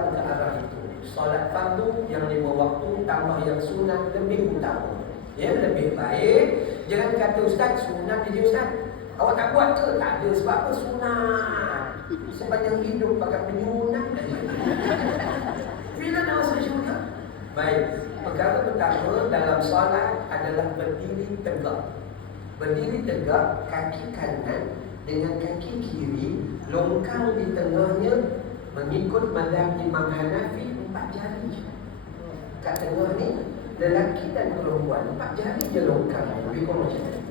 jalan ke arah itu. Solat fardu yang 5 waktu tambah yang sunat lebih utama. Ya, lebih baik. Jangan kata ustaz sunat je ustaz. Awak tak buat ke? Tak ada. Sebab apa sunat? Sepanjang hidup pakai penyunat lagi. Bila nak masuk syurga? Baik. Perkara pertama dalam solat adalah berdiri tegak. Berdiri tegak, kaki kanan dengan kaki kiri longkang di tengahnya mengikut mazhab Imam Hanafi 4 jari je. Kat tengah ni lelaki dan perempuan 4 jari je longkang. Lebih kurang macam ni.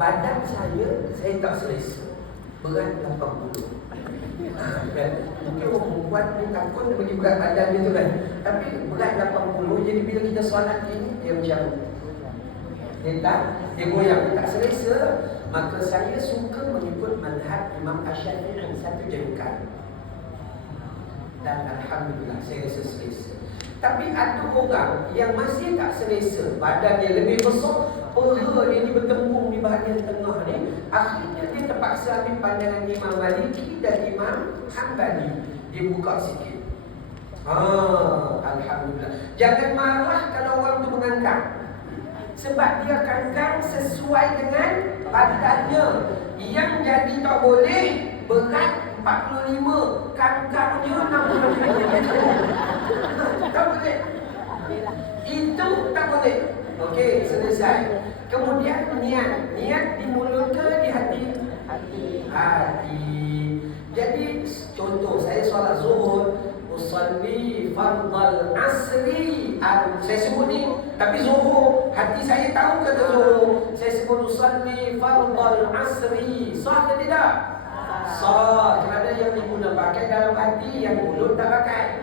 Badan saya tak selesa. Berat 80. Kan? Mungkin orang perempuan ni takut dia bagi berat badan dia tu kan. Tapi berat 80. Jadi bila kita solat ni dia macam dia goyang, dia tak selesa. Maka saya suka mengikut mazhab Imam Asy-Syafi'i satu jengkal. Dan alhamdulillah saya rasa selesa. Tapi ada orang yang masih tak selesa, badan dia lebih besar, paha dia ni bertembung di bahagian tengah ni. Akhirnya dia terpaksa ambil pandangan Imam Maliki dan Imam Hanbali. Dia buka sikit. Alhamdulillah. Jangan marah kalau orang tu mengangkat. Sebab dia kangkang sesuai dengan badannya. Yang jadi tak boleh berat 45, kangkangnya 60. Tak boleh. Itu tak boleh. Okey, selesai. Kemudian niat di mulut ke di hati? Hati. Jadi contoh saya solat zuhur, usalli fardal asri. Saya sebut ni, tapi zuhur, hati saya tahu kata zuhur. Saya sebut usalli fardal asri. Sah ke tidak? Sah. Kerana yang diguna pakai dalam hati, yang mulut tak pakai.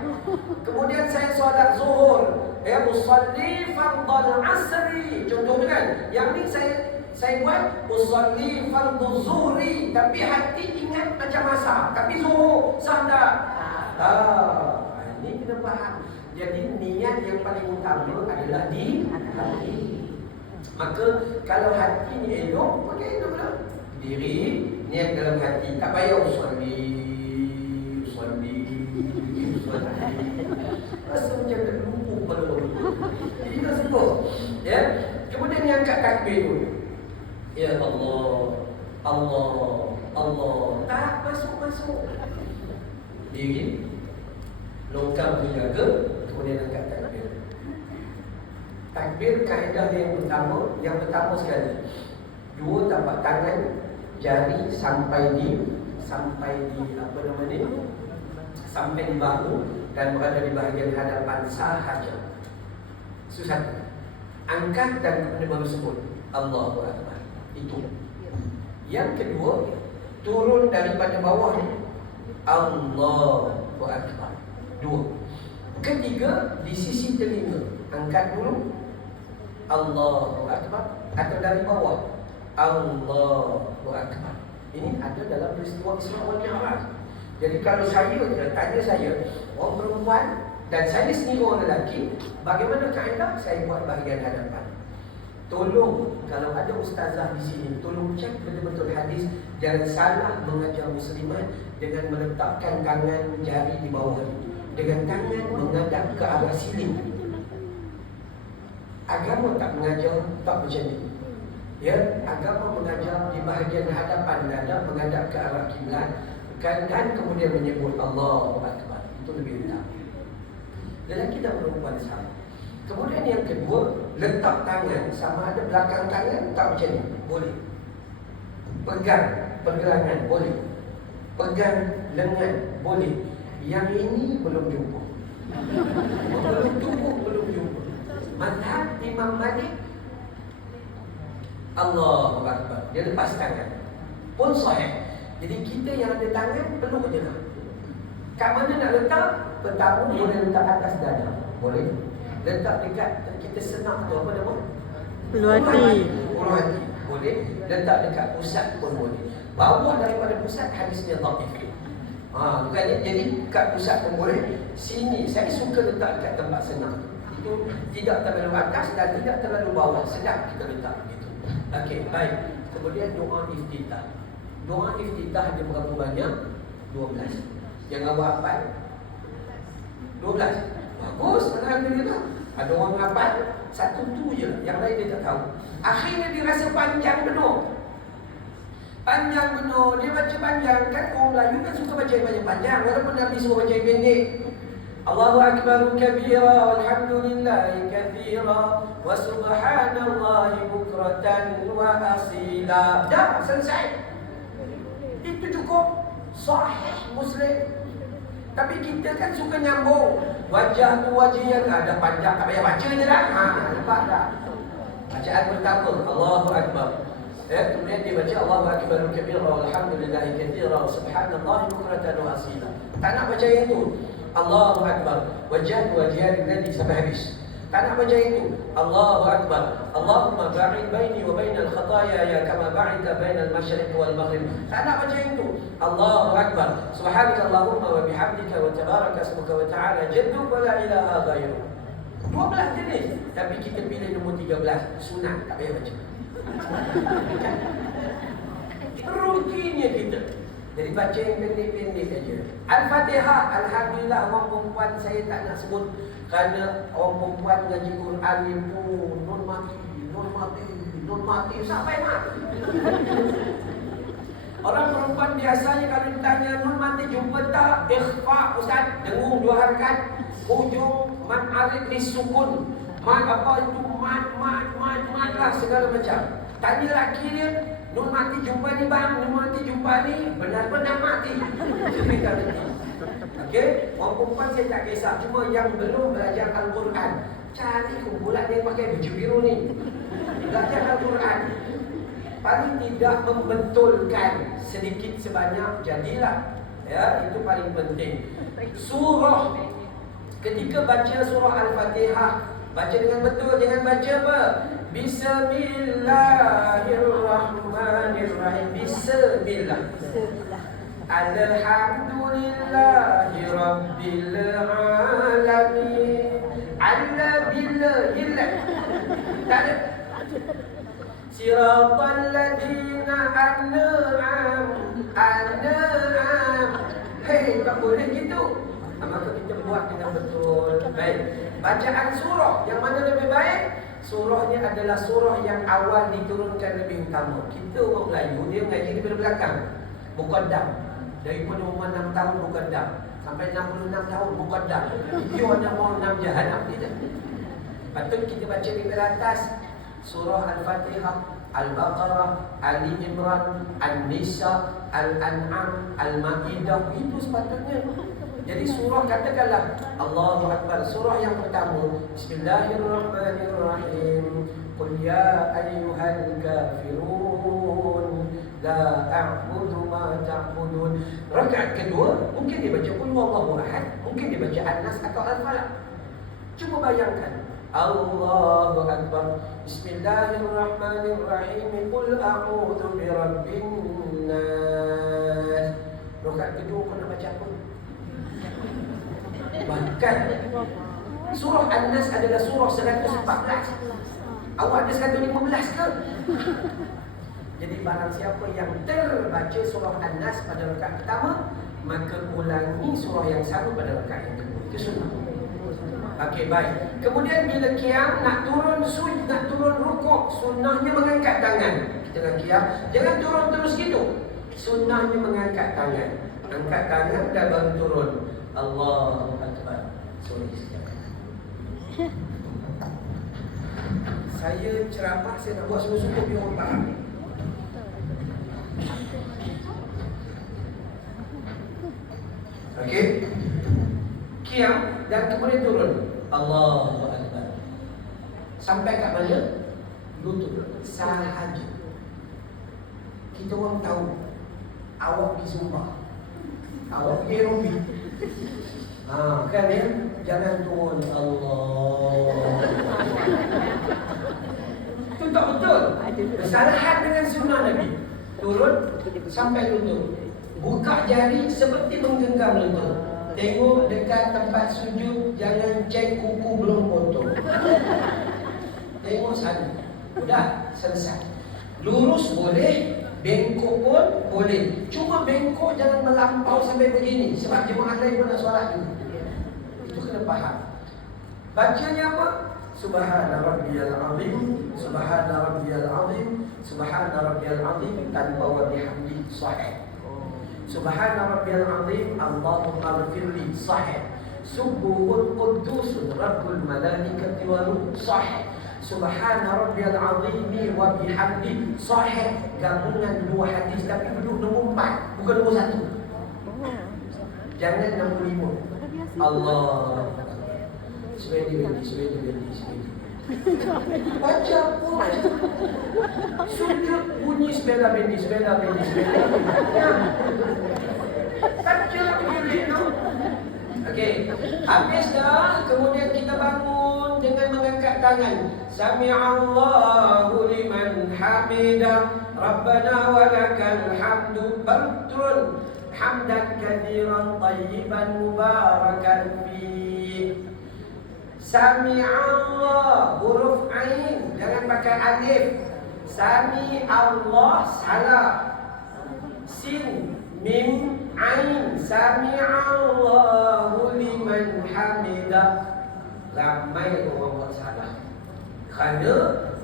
Kemudian saya solat zuhur, ya usalli fardal asri. Contohnya kan, yang ni saya buat usalli fardhu zuhri, tapi hati ingat macam masa. Tapi zuhur sah tak? Ini kita faham. Jadi niat yang paling utama adalah di hati. Maka kalau hati ni elok, pakai elok lah. Diri, niat dalam hati. Tak payah usalli. Rasa macam terlumpur pada orang. Jadi tak sebut. Ya. Kemudian yang angkat takbir tu. Ya Allah. Tak masuk. Diri. Longkang menjaga. Kemudian angkat takbir. Takbir kaedah yang pertama sekali. 2 tapak tangan, jari sampai di sampai di bahu dan berada di bahagian hadapan sahaja. Susah. Angkat dan kemudian baru sebut Allahu Akbar. Itu. Yang kedua, turun daripada bawah ni Allahu Akbar. 2. Ketiga, di sisi telinga. Angkat dulu Allahu Akbar, atau dari bawah Allahu Akbar. Ini ada dalam peristiwa Isra wal Mi'raj. Jadi kalau tanya saya, orang perempuan dan saya sendiri orang lelaki, bagaimana kaedah? Saya buat bahagian hadapan. Tolong kalau ada ustazah di sini, tolong cek betul-betul hadis. Jangan salah mengajar muslimat dengan meletakkan tangan jari di bawah, dengan tangan menghadap ke arah sini. Agama tak mengajar tak macam ni. Ya, agama mengajar di bahagian hadapan dada menghadap ke arah kiblat, dan kemudian menyebut Allahu Akbar. Itu lebih utama. Lelaki dan perempuan sama. Kemudian yang kedua, letak tangan sama ada belakang tangan tak macam ni. Boleh. Pegang pergelangan boleh. Pegang lengan boleh. Yang ini belum jumpa. Belum jumpa. Mazhab Imam Malik Allahu Akbar. Dia lepas tangan pun sahih. Jadi kita yang ada tangan perlu bergerak. Kat mana nak letak? Pertama boleh letak atas dada. Boleh. Letak dekat kita senang tu apa nama? Ulu hati. Ulu hati. Boleh. Letak dekat pusat pun boleh. Bawah daripada pusat hadisnya dhaif. Bukannya jadi kat pusat pun boleh. Sini saya suka letak dekat tempat senang. Itu tidak terlalu atas dan tidak terlalu bawah. Sedap kita letak begitu. Okey, baik. Kemudian doa iftitah. Doa iftitah ada berapa banyak? 12. Yang awak hafal 12. Bagus, alhamdulillah. Ada orang hafal satu tu je, yang lain dia tak tahu. Akhirnya dia rasa panjang penuh. Panjang penuh, dia baca panjang. Kan orang Melayu kan suka baca yang panjang, walaupun Nabi suruh baca yang pendek. Allahu Akbar kabira walhamdulillahi kathira wa subhanallahi bukratan wa asila. Dah selesai. Itu cukup. Sahih Muslim. Tapi kita kan suka nyambung. Wajah tu wajah yang ada panjang, tak payah baca je dah. Nampak tak? Bacaan pertama Allahu Akbar. Kemudian dia baca Allahu Akbar kabira walhamdulillahi kathira wa subhanallahi bukratan wa asila. Tak nak baca yang tu. Allahu Akbar wajah alladhi sampai habis. Tak nak baca itu. Allahu Akbar. Allahumma ba'id baini wa bainal khataaya ya kama ba'idta bainal masyriq wal maghrib. Tak nak baca itu. Allahu Akbar. Subhanakallahumma wa bihamdika wa tabaraka ismuka wa ta'ala jadduk wa la ilaha ghairuk. 12 jenis. Tapi kita pilih nombor 13. Sunat, tak payah baca. Rutinnya kita. Jadi baca yang pendek-pendek saja. Al-Fatihah, alhamdulillah orang perempuan saya tak nak sebut kerana orang perempuan ngaji Quran ni pun non mati sampai mati. Orang perempuan biasanya kalau ditanya non mati jumpa tak? Ikhfa ustaz, dengung 2 harakat. Hujung mat alif disukun. Mat apa itu mat lah segala macam. Tanya laki dia, nun mati jumpa ni bang, nun mati jumpa ni, benar-benar mati. Cerita lagi. Okey, orang perempuan saya tak kisah, cuma yang belum belajar Al-Quran, cari kumpulan yang pakai baju biru ni. Belajar Al-Quran. Paling tidak membetulkan sedikit sebanyak jadilah. Ya, itu paling penting. Surah, ketika baca surah Al-Fatihah, baca dengan betul, jangan baca apa? Bismillahirrahmanirrahim. Bismillah. Alhamdulillahi rabbil alamin. Alhamdulillah. Tak ada. Siratal ladzina an'am. Hei, tak boleh gitu. Maka kita buat dengan betul. Baik. Bacaan surah yang mana lebih baik? Surahnya adalah surah yang awal diturunkan lebih utama. Kita orang Melayu, dia ngaji di belakang. Muqaddam. Daripada umur 6 tahun muqaddam sampai 66 tahun muqaddam. Dia ada mau 6 jahanam tidak. Patut kita baca di atas surah Al-Fatihah, Al-Baqarah, Ali Imran, An-Nisa, Al-An'am, Al-Ma'idah. Itu sepatutnya. Jadi surah katakanlah Allahu Akbar. Surah yang pertama Bismillahirrahmanirrahim. Qul ya ayyuhal kafirun la a'budu ma ta'budun. Rakaat kedua mungkin dia baca Qul huwallahu ahad, mungkin dia baca An-Nas atau Al-Falaq. Cuba bayangkan Allahu Akbar. Bismillahirrahmanirrahim. Qul a'udzu birabbin nas. Rakaat kedua kau nak baca apa? Bahkan surah An-Nas adalah surah 114. Awak ada 115 ke? Jadi barang siapa yang terbaca surah An-Nas pada rakaat pertama, maka ulangi surah yang sama pada rakaat yang kedua. Itu sunnah. Okey, baik. Kemudian bila qiyam nak turun rukuk, sunnahnya mengangkat tangan. Kita nak qiyam, jangan turun terus gitu. Sunnahnya mengangkat tangan. Angkat tangan dan baru turun. Allahu Akbar. Sorry sekejap. Saya ceramah, saya nak buat sungguh-sungguh biar orang faham. Okey. Qiyam dan kemudian turun. Allahu Akbar. Sampai kat mana? Lutut sahaja. Kita orang tahu awak pergi Zumba, awak pergi aerobik. Kan ya? Jangan turun. Allah. Itu tak betul. Kesalahan dengan sunnah Nabi. Turun sampai lutut. Buka jari seperti menggenggam lutut. Tengok dekat tempat sujud, jangan cek kuku belum potong. Tengok sana. Sudah selesai. Lurus boleh, bengkok pun boleh. Cuma bengkok jangan melampau sampai begini. Sebab jemaah lain pun nak solat juga. Itu kena faham. Bacanya apa? Subhana rabbiyal azim, subhana rabbiyal azim, subhana rabbiyal azim tanpa wa bihamdi sahih. Subhana rabbiyal azim, Allahumma ighfirli sahih. Subuhun qudusun rabbul malaikati wa ruh sahih. Subhana rabbiyal azim wa bihamdi sahih. Gabungan dua hadis tapi duduk nombor 4, bukan nombor 1. Jangan nombor 5. Allah. Swedi. Baca pun. Sujud bunyi sebela bendi. Baca bunyi tu. Okey. Habis dah, kemudian kita bangun dengan mengangkat tangan. Sami'allahu liman hamidah. Rabbana walakal hamdu. Turun. Hamdan katsiran tayyiban mubarakan fihi. Sami'allah, huruf ain, jangan pakai alif. Sami'allah, salah. Sin, mim, ain. Sami'allahu liman hamidah. Ramai orang buat salah kerana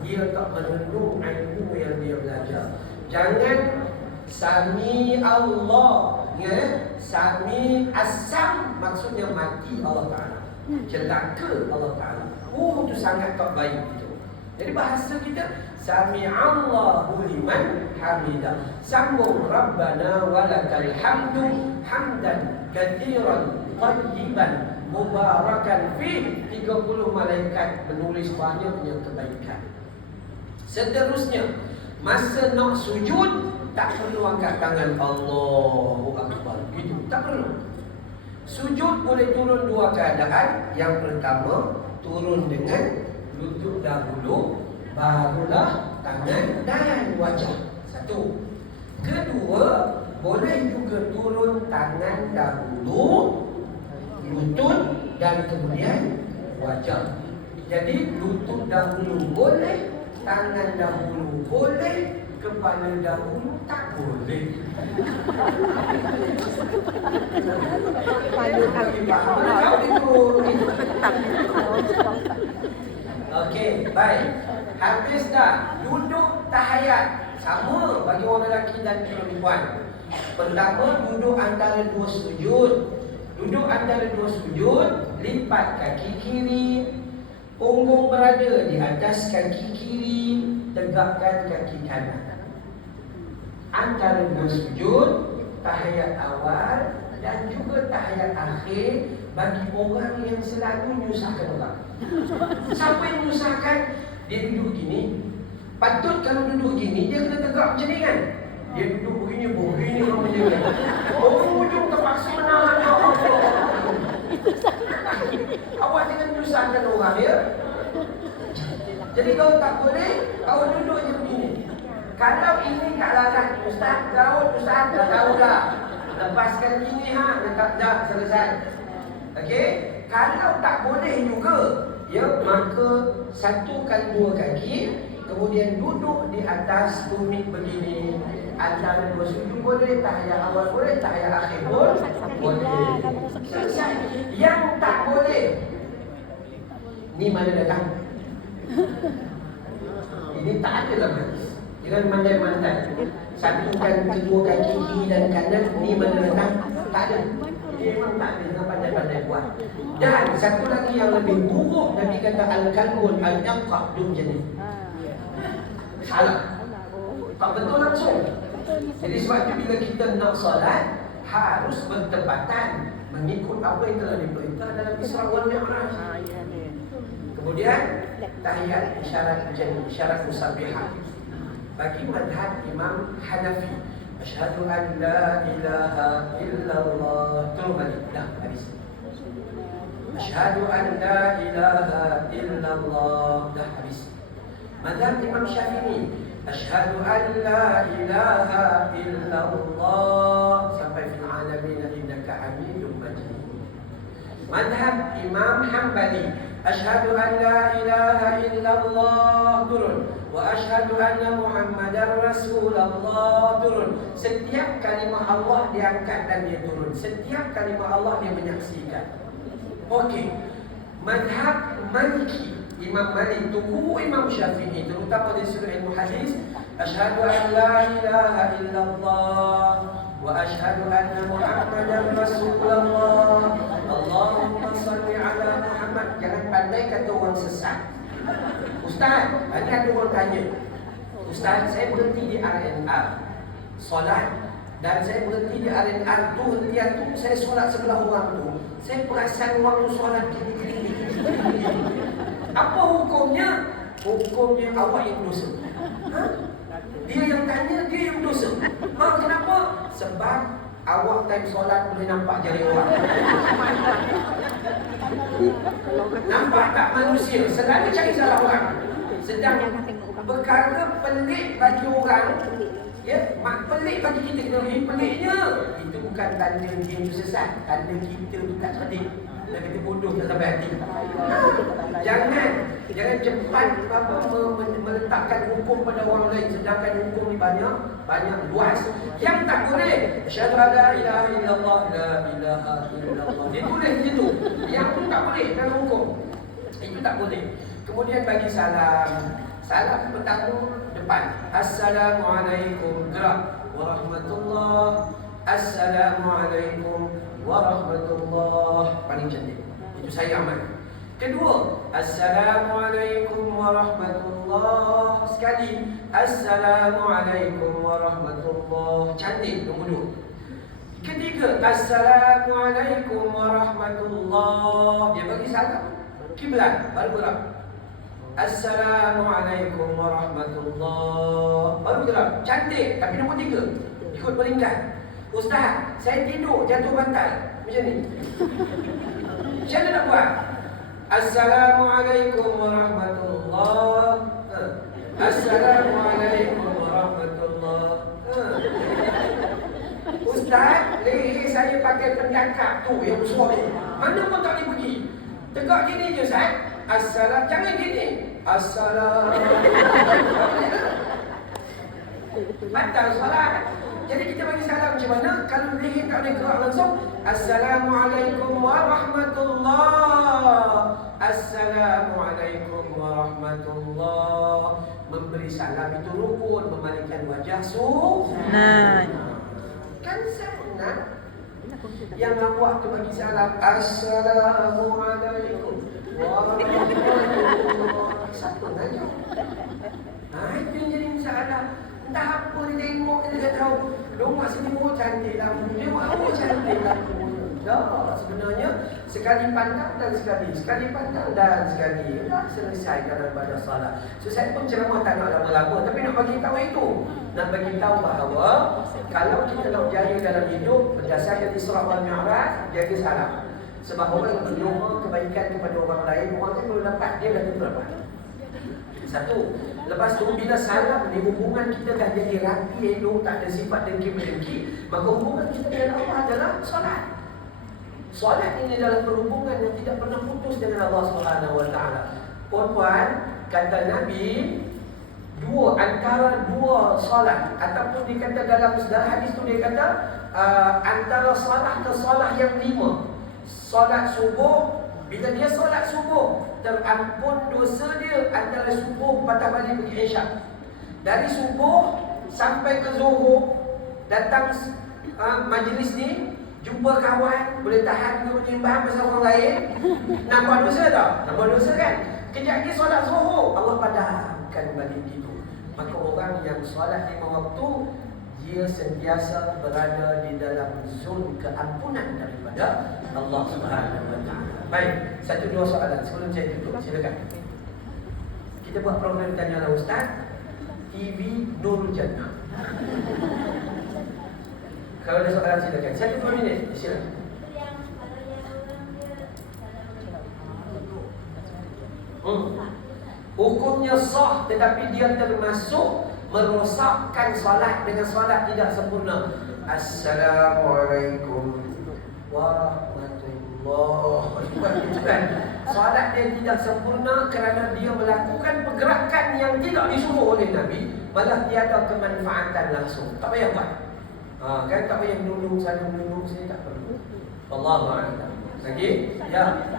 dia tak merenung ilmu yang dia belajar. Jangan Sami Allah, ya? Sami asam maksudnya mati Allah Ta'ala, celaka Allah Ta'ala. Itu sangat tak baik itu. Jadi bahasa kita Sami Allahu liman hamidah. Sambung Rabbana walakal hamdu hamdan katsiran tayyiban mubarakan fi. 30 malaikat menulis banyaknya kebaikan. Seterusnya, masa nak sujud tak perlu angkat tangan Allahu Akbar. Itu tak perlu. Sujud boleh turun dua keadaan. Yang pertama, turun dengan lutut dahulu, barulah tangan dan wajah. Satu. Kedua, boleh juga turun tangan dahulu, lutut dan kemudian wajah. Jadi lutut dahulu boleh, tangan dahulu boleh, kepala dahulu tak boleh. Okey, baik. Habis dah. Duduk tahiyat sama bagi orang lelaki dan perempuan. Pertama, duduk antara dua sujud. Duduk antara dua sujud, lipat kaki kiri, punggung berada di atas kaki kiri, tegakkan kaki kanan. Antara dua sujud, tahiyat awal dan juga tahiyat akhir bagi orang yang selalu menyusahkan orang. Siapa yang menyusahkan? Dia duduk gini. Patut kalau duduk gini, dia kena tegak macam ni kan? Dia duduk begini orang menjaga. Ujung terpaksa menahan. Awak jangan menyusahkan orang, ya. Jadi kau tak boleh, kau duduk je begini. Kalau ini tak larat, Ustaz, Ustaz dah tahu dah. Lepaskan gini dah selesai. Okey? Kalau tak boleh juga, ya, maka satukan dua kaki, kemudian duduk di atas tumit begini. Antara dua sujud boleh, tahiyat awal boleh, tahiyat akhir pun boleh. Selesai. Yang tak boleh, ni mana datang? Ini tak ada lah, mas. Jangan mandai-mandai. Satukan kedua kaki kiri dan kanan, ni mana datang? Tak ada. Ini memang tak ada, jangan pandai-pandai buat. Dan satu lagi yang lebih buruk, Nabi kata al-kalbun al-yaqadum jadi. Salah. Tak betul langsung. Jadi sebab itu bila kita nak solat, harus bertepatan mengikut apa yang telah diperintah dalam Isra wal Mi'raj. Kemudian tahiyat isyarat musabbihah. Bagi madhab Imam Hanafi, asyhadu an la ilaha illallah. Terus balik dah habis. Asyhadu an la ilaha illallah. Dah habis. Madhab Imam Syafi'i, asyhadu an la ilaha illallah sampai fil alamin innaka hamidum majid. Madhab Imam Hanbali, asyhadu an la ilaha illallah, turun. Wa asyhadu anna Muhammadar Rasulullah, turun. Setiap kalimah Allah diangkat dan dia turun. Setiap kalimah Allah dia menyaksikan. Okey. Madhab Maliki, Imam Malik, tuku Imam Syafi'i, terutama di sudut ilmu hadis, asyhadu an la ilaha illallah wa asyhadu anna Muhammadan Rasulullah. Allahumma salli ala Muhammad. Jangan pandai kata orang sesat. Ustaz, ini ada orang tanya, Ustaz, saya berhenti di RNR solat, dan saya berhenti di RNR tu, hentian tu saya solat sebelah orang tu, saya perasan orang tu solat gini-gini. Apa hukumnya? Hukumnya awak yang dosa. Dia yang tanya, dia yang dosa. Kenapa? Sebab awak time solat boleh nampak jari orang. Nampak tak manusia selalu cari salah orang. Sedang perkara pelik bagi orang, ya, pelik bagi kita, peliknya itu bukan tanda dia itu sesat, tanda kita tu tak cerdik. Dan kita bodoh tak sampai hati. Jangan cepat meletakkan hukum pada orang lain, sedangkan hukum ni banyak luas. Yang tak boleh, asyhadu an la ilaha illallah, la ilaha illallah. Dia boleh gitu. Yang tu tak boleh dalam hukum. Itu tak boleh. Kemudian bagi salam. Salam pertama depan. Assalamualaikum gerak warahmatullah. Assalamualaikum warahmatullah. Paling cantik. Itu saya amal. Kedua, Assalamualaikum warahmatullah. Sekali, Assalamualaikum warahmatullah. Cantik, nombor dua. Ketiga, Assalamualaikum warahmatullah. Dia bagi salam kiblat, baru gerak. Assalamualaikum warahmatullah. Baru gerak. Cantik, tapi nombor tiga, ikut peringkat. Ustaz, saya tidur jatuh bantal. Macam ni. Macam mana nak buat? Assalamualaikum warahmatullah. Assalamualaikum warahmatullah. Ustaz, leher saya pakai pendakap tu yang bersuara. Mana pun tak boleh pergi. Tegak gini je, Ustaz. Jangan gini. Batal solat. Jadi kita bagi salam macam mana? Kalau leher tak boleh gerak langsung, Assalamualaikum warahmatullah. Assalamualaikum warahmatullah. Memberi salam itu rukun, memalingkan wajah sunnah. Kan sunnah. Yang awak tu bagi salam, Assalamualaikum warahmatullah. Siapa nanya? Itu yang jadi masalah. Entah apa dia tengok, dia tak tahu. Dongak sini, cantik lampunya. Cantik lampunya. Dah, sebenarnya sekali pandang dan sekali. Sekali pandang dan sekali. Dah selesai dalam pada salat. So, saya pun ceramah tak nak lama-lama. Tapi nak bagi tahu itu. Nak bagi tahu bahawa kalau kita nak berjaya dalam hidup, berdasarkan Isra wal Mi'raj, jaga salam. Sebab orang yang berdoa kebaikan kepada orang lain, orang lain belum dapat, dia dah tentu dapat. Satu. Lepas tu bila salam ni, hubungan kita dah jadi rapi, elok, tak ada sifat dengki-mendengki, maka hubungan kita dengan Allah adalah solat. Solat ini adalah perhubungan yang tidak pernah putus dengan Allah SWT. Puan-puan, kata Nabi, antara dua solat, ataupun dia kata dalam hadis tu dia kata antara solat ke solat yang lima. Solat subuh, bila dia solat subuh, terampun dosa dia antara subuh patah balik pergi Isyak. Dari subuh sampai ke Zuhur, datang majlis ni, jumpa kawan, boleh tahan ke menyembah pasal orang lain. Nampak dosa tak? Nampak dosa kan? Kejap lagi solat Zuhur, Allah padamkan balik gitu. Maka orang yang solat 5 waktu, dia sentiasa berada di dalam zon keampunan daripada Allah Subhanahu Wa Taala. Baik, 1-2 soalan sebelum saya tutup, silakan. Kita buat program Tanyalah Ustaz, TV Nurul Jannah. Kalau ada soalan silakan. 1-2 minit, silakan. Hukumnya sah, tetapi dia termasuk merosakkan solat dengan solat tidak sempurna. Assalamualaikum warahmatullahi wabarakatuh. Solat dia tidak sempurna kerana dia melakukan pergerakan yang tidak disuruh oleh Nabi, malah tiada kemanfaatan langsung. Tak payah buat. Kan tak payah menundung sana menundung sini, tak perlu. Wallahu a'lam. Lagi? Ya.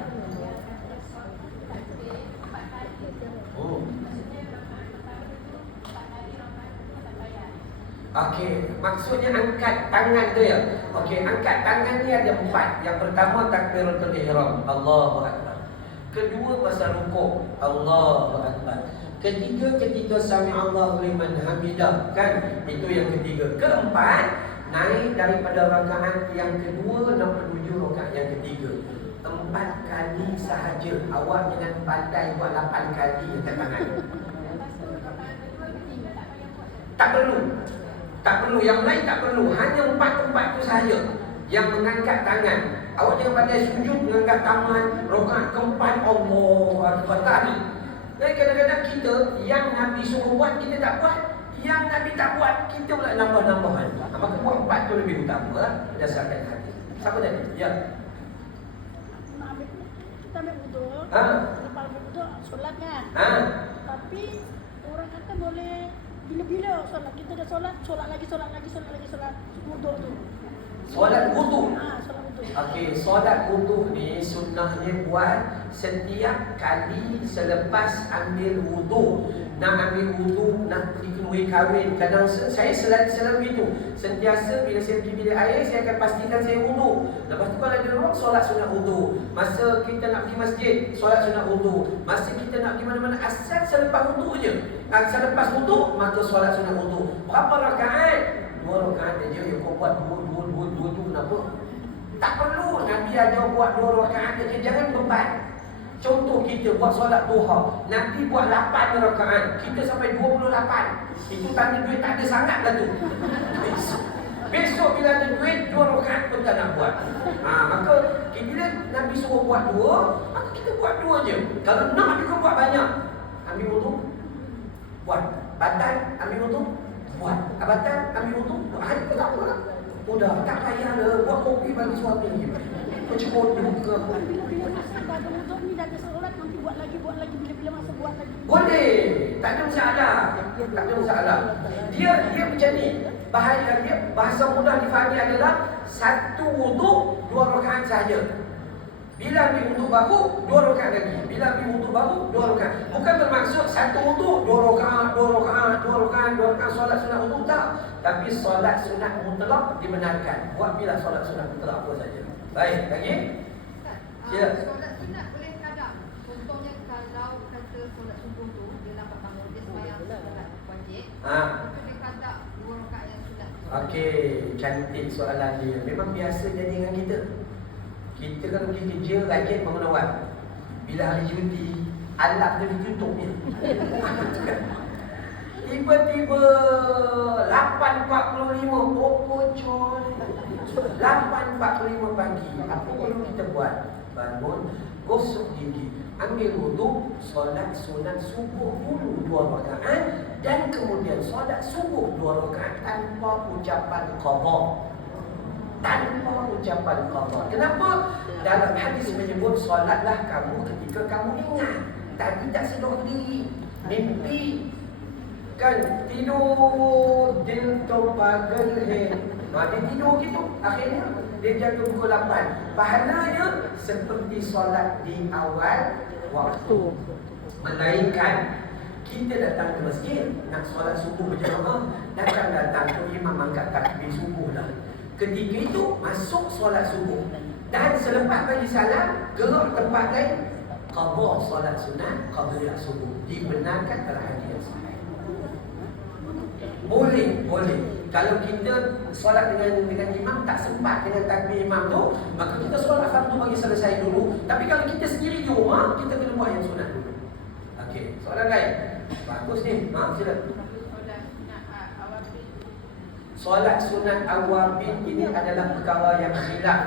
Okey, maksudnya angkat tangan tu ya. Okey, angkat tangan ni ada 4. Yang pertama takbiratul ihram, Allahu akbar. Kedua masa rukuk, Allahu akbar. Ketiga ketika sami'allahu liman hamidah, kan? Itu yang ketiga. Keempat, naik daripada rakaat yang kedua dan menuju rakaat yang ketiga. 4 kali sahaja. Awak jangan pandai buat 8 kali angkat tangan. Tak perlu. Tak perlu, yang lain tak perlu. Hanya 4 tempat tu sahaja yang mengangkat tangan. Awak jangan pandai sujud mengangkat tangan. Rakaat keempat, Allahu akbar. Tak ada. Dan kadang-kadang kita yang Nabi suruh buat, kita tak buat. Yang Nabi tak buat, kita pula nambah-nambahan. Maka buat 4 tu lebih utama berdasarkan hadis. Siapa tadi? Ya. Kita ambil wuduk. Lepas ambil wuduk, solat kan. Tapi orang kata boleh bila-bila solat. Kita dah solat lagi wuduk tu. Solat wudu. Solat wuduk. Okey, solat wudu ni sunnahnya buat setiap kali selepas ambil wudu. Nak ambil wudu, nak pergi kenuri kahwin. Kadang saya selalu itu. Sentiasa bila saya pergi bilik air, saya akan pastikan saya wudu. Lepas tu kalau di rumah, solat sunat wudu. Masa kita nak pergi masjid, solat sunat wudu. Masa kita nak pergi mana-mana, asal selepas wudu je. Selepas wudu, maka solat sunat wudu. Berapa rakaat? 2 rakaat aja. Ya, kau buat dua tu kenapa? Tak perlu. Nabi ajar buat 2 rakaat aja. Jangan beban. Contoh kita buat solat duha, Nabi buat 8 rakaat, kita sampai 28. Itu tanda duit tak ada sangat lah tu. Besok bila ada duit, 2 rakaat pun tak nak buat. Maka bila Nabi suruh buat 2, maka kita buat 2 je. Kalau nak juga buat banyak. Ambil wudu, buat. Batal, ambil wudu, buat. Batal, ambil wudu, buat. Hari pun tak buat lah. Udah, tak payah lah. Buat kopi bagi suami je. Macam bodoh ke apa. Bila masa dah ada wuduk ni, dah ada solat, nanti buat lagi. Bila masa buat lagi. Boleh. Tak ada masalah. Tak ada masalah. Dia macam ni. Bahasa mudah difahami adalah 1 wuduk, 2 rakaat sahaja. Bila ambil wuduk baru, 2 rakaat lagi. Bila ambil wuduk baru, 2 rakaat. Bukan bermaksud 1 wuduk, 2 rakaat solat sunat wuduk, tak. Tapi solat sunat mutlak dibenarkan. Buat bila solat sunat mutlak apa saja. Baik, lagi? Sila. Solat sunat boleh kadang. Contohnya kalau kata solat subuh tu, dia lambat bangun, dia sembahyang solat wajib. Itu dia kata 2 rakaat yang sunat. Okey, cantik soalan dia. Memang biasa jadi dengan kita. Kita kalau pergi kerja, rajin bangun awal. Bila hari cuti, alat tu ditutupnya. Tiba-tiba 8.45, coy. 8.45 pagi. Apa perlu kita buat? Bangun, gosok gigi, ambil wudu, solat sunat subuh dulu 2 rakaat, dan kemudian solat subuh 2 rakaat tanpa ucapan qadha. Tanpa ucapan qadha. Kenapa? Dalam hadis menyebut solatlah kamu ketika kamu ingat. Tadi tak sedar diri, mimpi, kan tidur dil pagal he. Dia tidur gitu. Akhirnya dia jaga pukul 8. Pahalanya seperti solat di awal waktu. Melainkan kita datang ke masjid nak solat subuh berjamaah, datang tu imam angkat takbir subuh lah. Ketika itu masuk solat subuh, dan selepas bagi salam gerak tempat lain, qadha solat sunat qabliyah subuh. Dibenarkan dalam hadis yang sahih. Boleh. Kalau kita solat dengan imam tak sempat dengan takbir imam tu, maka kita solat fardu bagi selesai dulu. Tapi kalau kita sendiri di rumah, kita kena buat yang sunat dulu. Okey, soalan lain. Bagus ni. Sila. Solat sunat awabin ini adalah perkara yang khilaf.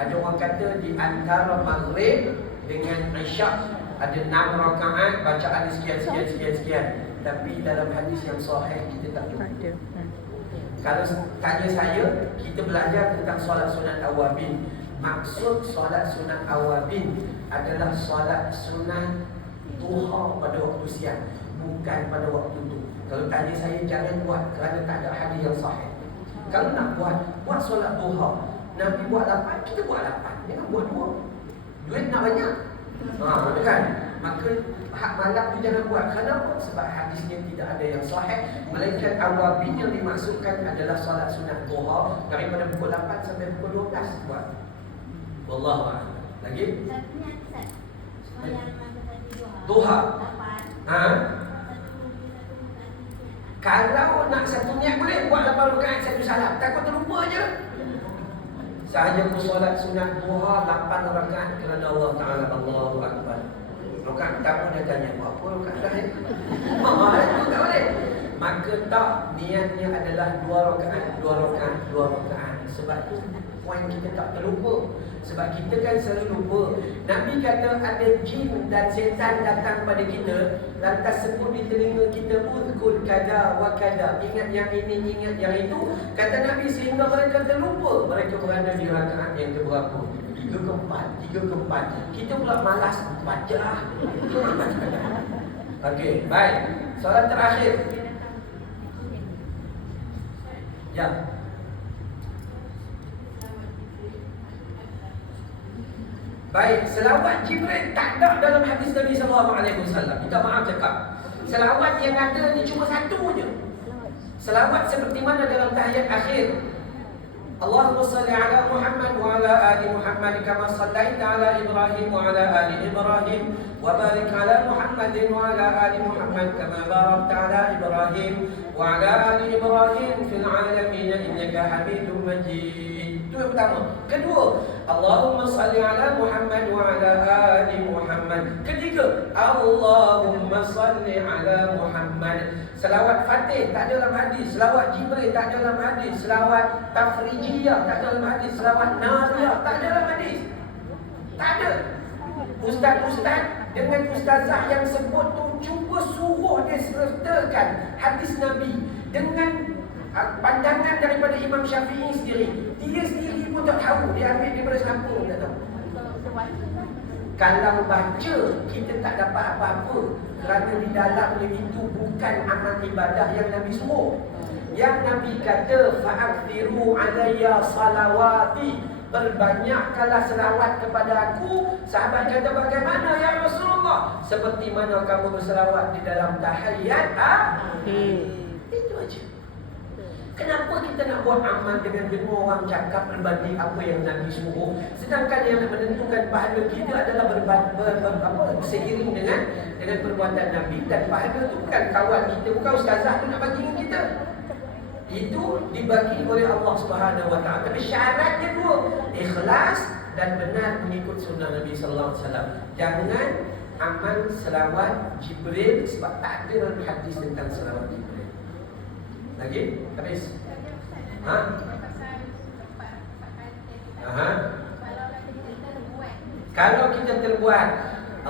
Ada orang kata di antara maghrib dengan isyak ada 6 rakaat, bacaan sekian. Tapi dalam hadis yang sahih kita tak tahu. Kalau tanya saya, kita belajar tentang solat sunat awabin. Maksud solat sunat awabin adalah solat sunat duha pada waktu siang, bukan pada waktu itu. Kalau tanya saya, jangan buat kerana tak ada hadis yang sahih. Kalau nak buat solat duha. Nabi buat 8, kita buat 8. Jangan buat 2. Duit nak banyak. Kan? maka hak malam tu jangan buat. Kenapa? Sebab hadisnya tidak ada yang sahih. Melainkan awabin yang dimaksudkan adalah solat sunat duha daripada pukul 8 sampai pukul 12 buat. Wallahu a'lam. Lagi? Duha. Kalau nak satu niat boleh buat 8 rakaat satu salam. Takut terlupa je. Sahaja ku solat sunat duha 8 rakaat kerana Allah Ta'ala. Allahu Akbar. Rakaat pertama dia tanya, apa rakaat terakhir? Itu tak boleh. Maka tak, niatnya adalah 2 rakaat, 2 rakaat, 2 rakaat. Sebab tu poin kita tak terlupa. Sebab kita kan selalu lupa. Nabi kata ada jin dan setan datang pada kita, lantas sebut di telinga kita, uzkur kada wa kada, ingat yang ini, ingat yang itu. Kata Nabi sehingga mereka terlupa. Mereka berada di rakaat yang keberapa? 3 ke 4, 3 ke 4. Kita pula malas 4 je lah. Okey, baik. Soalan terakhir. Ya. Baik, selawat Jibril tak ada dalam hadis Nabi SAW. Minta maaf cakap. Selawat yang ada ni cuma satu je. Selawat seperti mana dalam tahiyat akhir. Allahumma salli ala Muhammad wa ala ali Muhammad kama sallaita ala Ibrahim wa ala ali Ibrahim wa barik ala Muhammadin wa ala ali Muhammad kama barakta ala Ibrahim wa ala ali Ibrahim fil alamin innaka Hamidum Majid. Itu yang pertama. Kedua, Allahumma salli ala Muhammad wa ala ali Muhammad. Ketiga, Allahumma salli ala Muhammad. Selawat Fatih tak ada dalam hadis, selawat Jibril tak ada dalam hadis, selawat Tafrijiyah tak ada dalam hadis, selawat Nariyah tak ada dalam hadis. Tak ada. Ustaz-ustaz dengan ustazah yang sebut tu cuba suruh dia sertakan hadis Nabi dengan pandangan daripada Imam Syafi'i sendiri. Dia sendiri pun tak tahu. Dia ambil daripada siapa pun tak tahu. Kalau baca, kita tak dapat apa-apa. Kerana di dalamnya itu bukan amal ibadah yang Nabi suruh. Yang Nabi kata, fa'aktiru alayya salawati. Berbanyakkanlah selawat kepada aku. Sahabat kata, bagaimana ya Rasulullah? Seperti mana kamu berselawat di dalam tahiyat Itu aja. Kenapa kita nak buat amal dengan dengar orang cakap berbanding apa yang Nabi suruh? Sedangkan yang menentukan pahala kita adalah seiring dengan perbuatan Nabi. Dan pahala itu bukan kawan kita, bukan ustazah tu nak bagi dengan kita. Itu dibagi oleh Allah Subhanahu Wa Taala. Tapi syaratnya dua, ikhlas dan benar mengikut sunnah Nabi Sallallahu Alaihi Wasallam. Jangan amal selawat Jibril sebab tak ada dalam hadis tentang selawat Jibril. Lagi? Habis? Kalau kita terbuat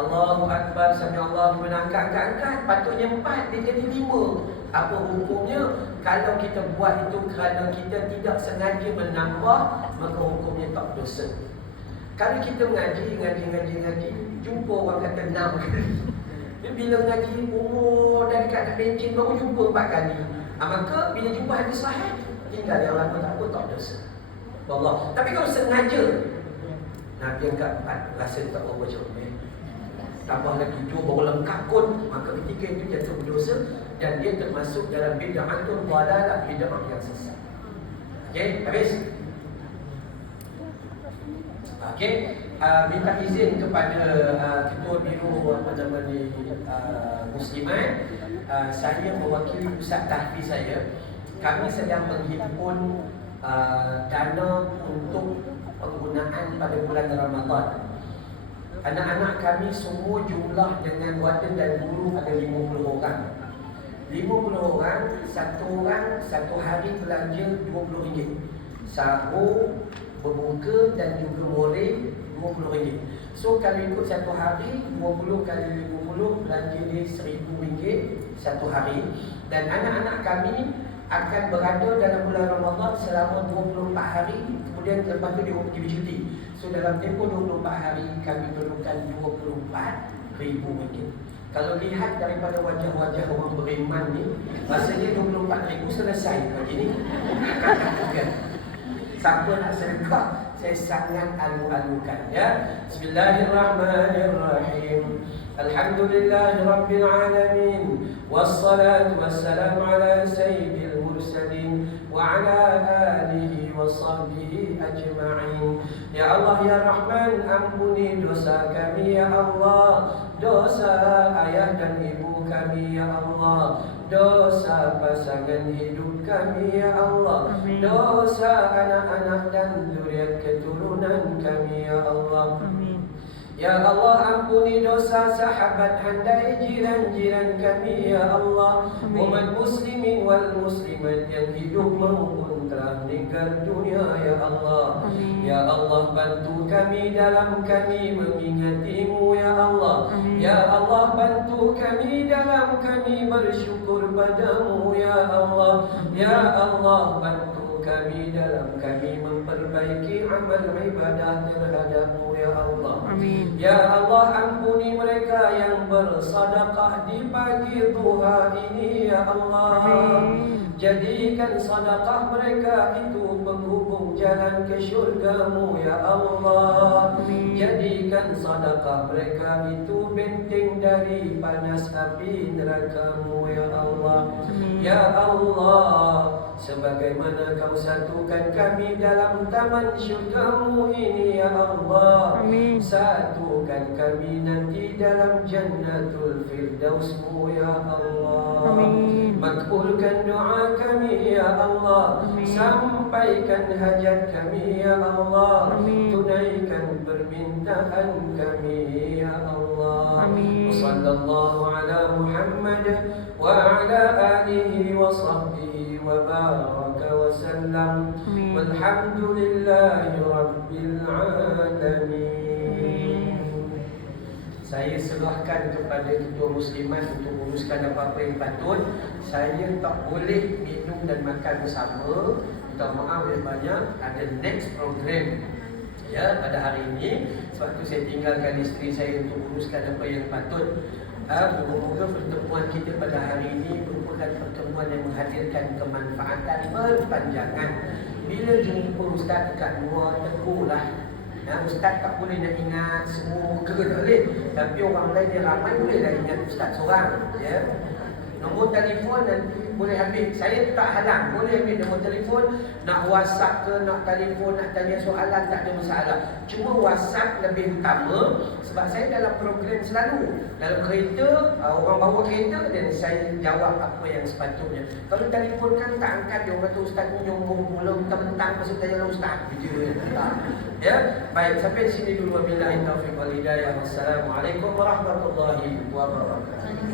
Allahu Akbar, Sami Allah angkat, patutnya 4, dia jadi 5. Apa hukumnya? Kalau kita buat itu kerana kita tidak sengaja menambah, maka hukumnya tak dosa. Kalau kita ngaji, jumpa orang kata 6 kali. Bila ngaji umur dah dekat pencin baru jumpa 4 kali. Maka bila jumpa hadis sahih, tinggal yang lama tak apa, tak dosa. Allah. Tapi kalau sengaja nak dia angkat 4, rasa tak apa comel. Tambah lagi 2 baru lengkap kot, maka ketika itu jatuh berdosa dan dia termasuk dalam bid'atul dhalalah, bid'ah yang sesat. Okey, habis. Okey, minta izin kepada Ketua Biro Muslimat, saya mewakili Pusat Tahfiz saya. Kami sedang menghimpun dana untuk penggunaan pada bulan Ramadan. Anak-anak kami semua jumlah dengan warden dan guru ada 50 orang. 50 orang, satu orang satu hari belanja RM20. Sahur, berbuka dan juga moreh RM20. So kalau ikut satu hari 20 kali 50 belanja dia RM1,000 satu hari. Dan anak-anak kami akan berada dalam bulan Ramadan selama 24 hari. Kemudian lepas tu dia pergi bercuti. So dalam tempoh 24 hari kami perlukan RM24,000. Kalau lihat daripada wajah-wajah orang beriman ni, rasanya RM24,000 selesai pagi ni. Siapa nak sedekah saya sangat alu-alukan ya. Bismillahirrahmanirrahim. Alhamdulillahirabbil alamin. Wassalatu wassalamu ala sayyidil mursalin wa ala alihi wa sahbihi ajma'in. Ya Allah ya Rahman, ampuni dosa kami ya Allah, dosa ayah dan ibu kami ya Allah, dosa pasangan hidup kami ya Allah, Amin. dosa anak-anak dan zuriat keturunan kami ya Allah. Amin. Ya Allah, ampuni dosa sahabat handai jiran-jiran kami ya Allah. Amin. Umat muslimin wal muslimat yang hidup maupun telah meninggal dunia ya Allah. Amin. Ya Allah, bantu kami dalam kami mengingatimu ya Allah. Amin. Ya Allah, bantu kami dalam kami bersyukur padamu ya Allah. Ya Allah, bantu kami dalam kami memperbaiki amal ibadah terhadapmu ya Allah. Amin. Ya Allah, ampuni mereka yang bersedekah di pagi duha ini ya Allah. Amin. Jadikan sedekah mereka itu penghubung jalan ke syurga-Mu ya Allah. Amin. Jadikan sedekah mereka itu benteng dari panas api neraka-Mu ya Allah. Amin. Ya Allah, sebagaimana Kau satukan kami dalam taman syurga-Mu ini ya Allah. Amin. Satukan kami nanti dalam jannatul firdaus-Mu ya Allah. Amin. Makbulkan doa kami ya Allah. Amin. Sampaikan hajat kami ya Allah. Amin. Tunaikan permintaan kami ya Allah. Amin. Sallallahu ala Muhammad wa ala alihi wa sahbihi wa baraka wa sallam. Amin. Walhamdulillahi rabbil alamin. Saya serahkan kepada ketua muslimat untuk uruskan apa-apa yang patut. Saya tak boleh minum dan makan bersama. Minta maaf yang banyak. Ada next program ya pada hari ini. Sebab tu saya tinggalkan isteri saya untuk uruskan apa yang patut. Moga-moga pertemuan kita pada hari ini merupakan pertemuan yang menghadirkan kemanfaatan berpanjangan. Bila jumpa ustaz dekat luar, teguhlah. Ustaz tak boleh nak ingat semua muka tak boleh. Tapi orang lain yang ramai boleh dah ingat ustaz seorang ya. Nombor telefon nanti boleh ambil. Saya tak halang, boleh ambil nombor telefon. Nak WhatsApp ke, nak telefon, nak tanya soalan, tak ada masalah. Cuma WhatsApp lebih utama. Sebab saya dalam program selalu dalam kereta, orang bawa kereta dan saya jawab apa yang sepatutnya. Kalau telefon kan tak angkat, dia orang kata ustaz ni nyombong mula mentang-mentang pasal tanya ustaz. Ya, baik, sampai sini dulu. Wabillahi taufiq wal hidayah. Wassalamualaikum warahmatullahi wabarakatuh.